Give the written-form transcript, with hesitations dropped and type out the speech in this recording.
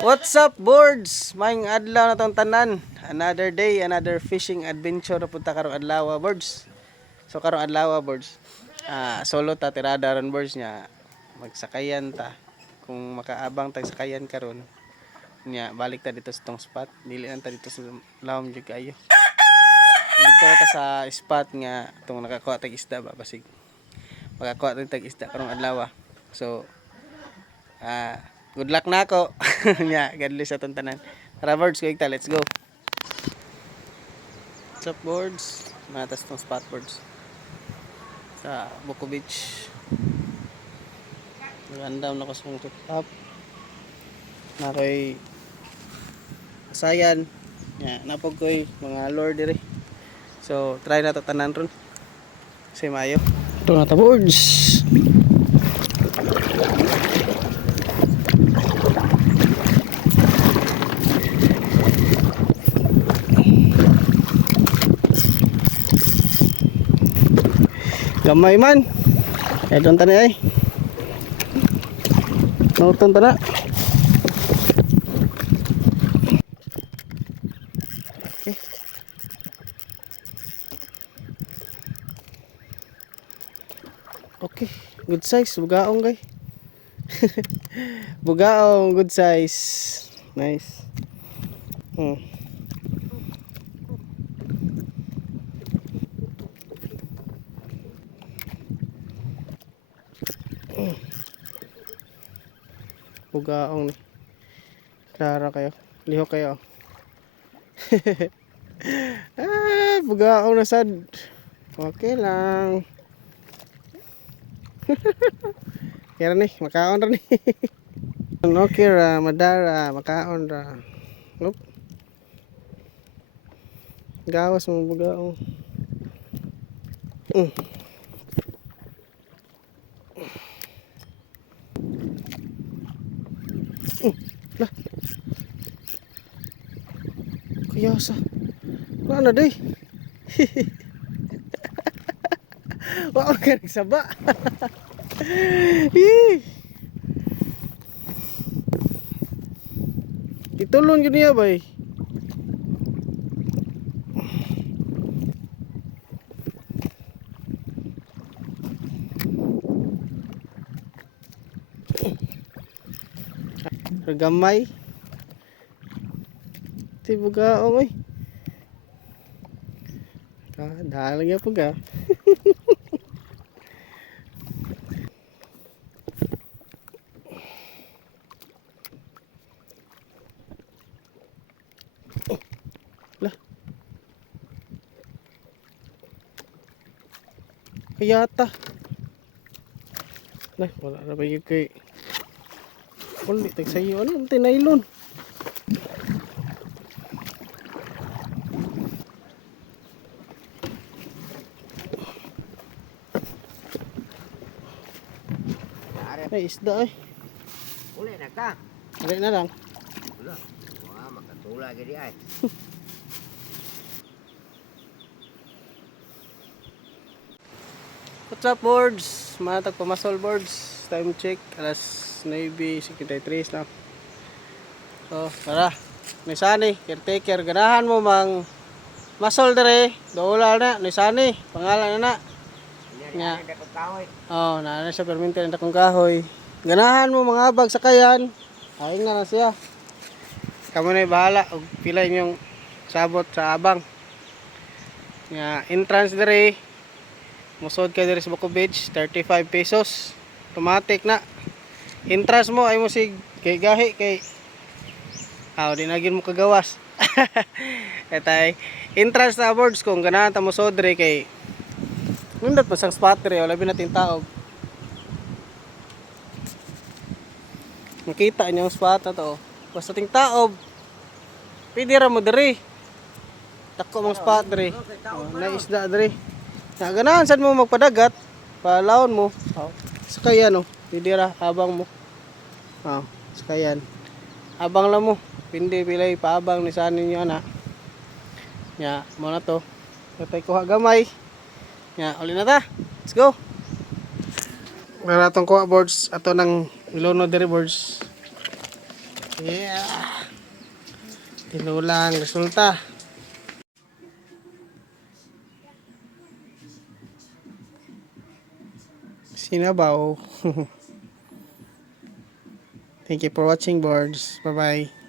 What's up, boards? Maing adlaw na tong tanan. Another day, another fishing adventure na punta karong adlaw, boards. So karong adlaw, boards. Solo ta tirada ron, boards nya. Magsakayan ta. Kung makaabang tag sakayan karon, nya balik ta dito sa tong spot. Dili ta dito sa lawom jud kayo. Dito ta sa spot nga tong nakakuha tag isda ba basig. Makakuha tag isda karong adlaw. So good luck na ako. Nya, gadli sa tanan. Tara, boards, quick ta, let's go. What's up, boards? Matas tong spot, boards. Sa Buko Beach. Nagandam na ko sa mong top. Na ko'y asayan. Nya, napog ko'y mga lure dire. So, try na to tanan ron. Kasi mayo. Ito na ta, boards. Gamay man. Kaya doon tani ay. Nauton tana. Okay. Okay. Good size. Bugaong kay. Bugaong. Good size. Nice. Bugaong ni. Klara kayo. Liho kayo. Bugaong na sad. Okay lang. Kaya ni, makaon ra ni. Okay ra, madara, makaon ra. Nope. Gawas mo bugaong. Lah. Kuyasa. Wala na day. Wala ka nagsaba. Itulon yun niya ba eh. Gamay. Tibugaong eh. Dahil lagi po ka. Lah. Kayata. Nah, wala na ba yung kay ulit tagsayo. Ano? Tinaylon. Ay, isda eh. Uli na ka. Alay na lang. Wala. Wah, makatula gini ay. What's up, boards? Matag pamasol, boards. Time check. Alas 9:53 na. So, tara. Nisani, caretaker. Ganahan mo mang masol dire. Doula na. Nisani. Pangalan na na. Nya. Oh, na siya perminti na akong kahoy. Ganahan mo mga abag sakayan. Ayun na siya. Kamu na bahala. Pila yung sabot sa abang. Nya, entrance dire. Musod ka dire sa Buko Beach, 35 pesos. Automatic na. Entrance mo ay mo sig kay gahi kay di na gyud mo kagawas. Etay entrance na boards kung ganahan ta mo sod dire kay nindot pa sang spot dire wala natin taog. Makita niyo ang spot na to. Basta ting taob. Pwede ra mo dire. Dako mong spot dire. Na isda dire. Ganahan sad mo magpadagat, palawon mo. Sakayan oh, pwede ra habang mo. Sakayan. Abang lang mo. Pindi pilay paabang ni sanin niyo ana. Nya, mo na to. Patay kuha gamay. Nya, uli na ta. Let's go. Meron atong kuha boards ato ng ilono diri boards. Yeah. Tinulang resulta. Sinabaw. Thank you for watching, birds. Bye-bye.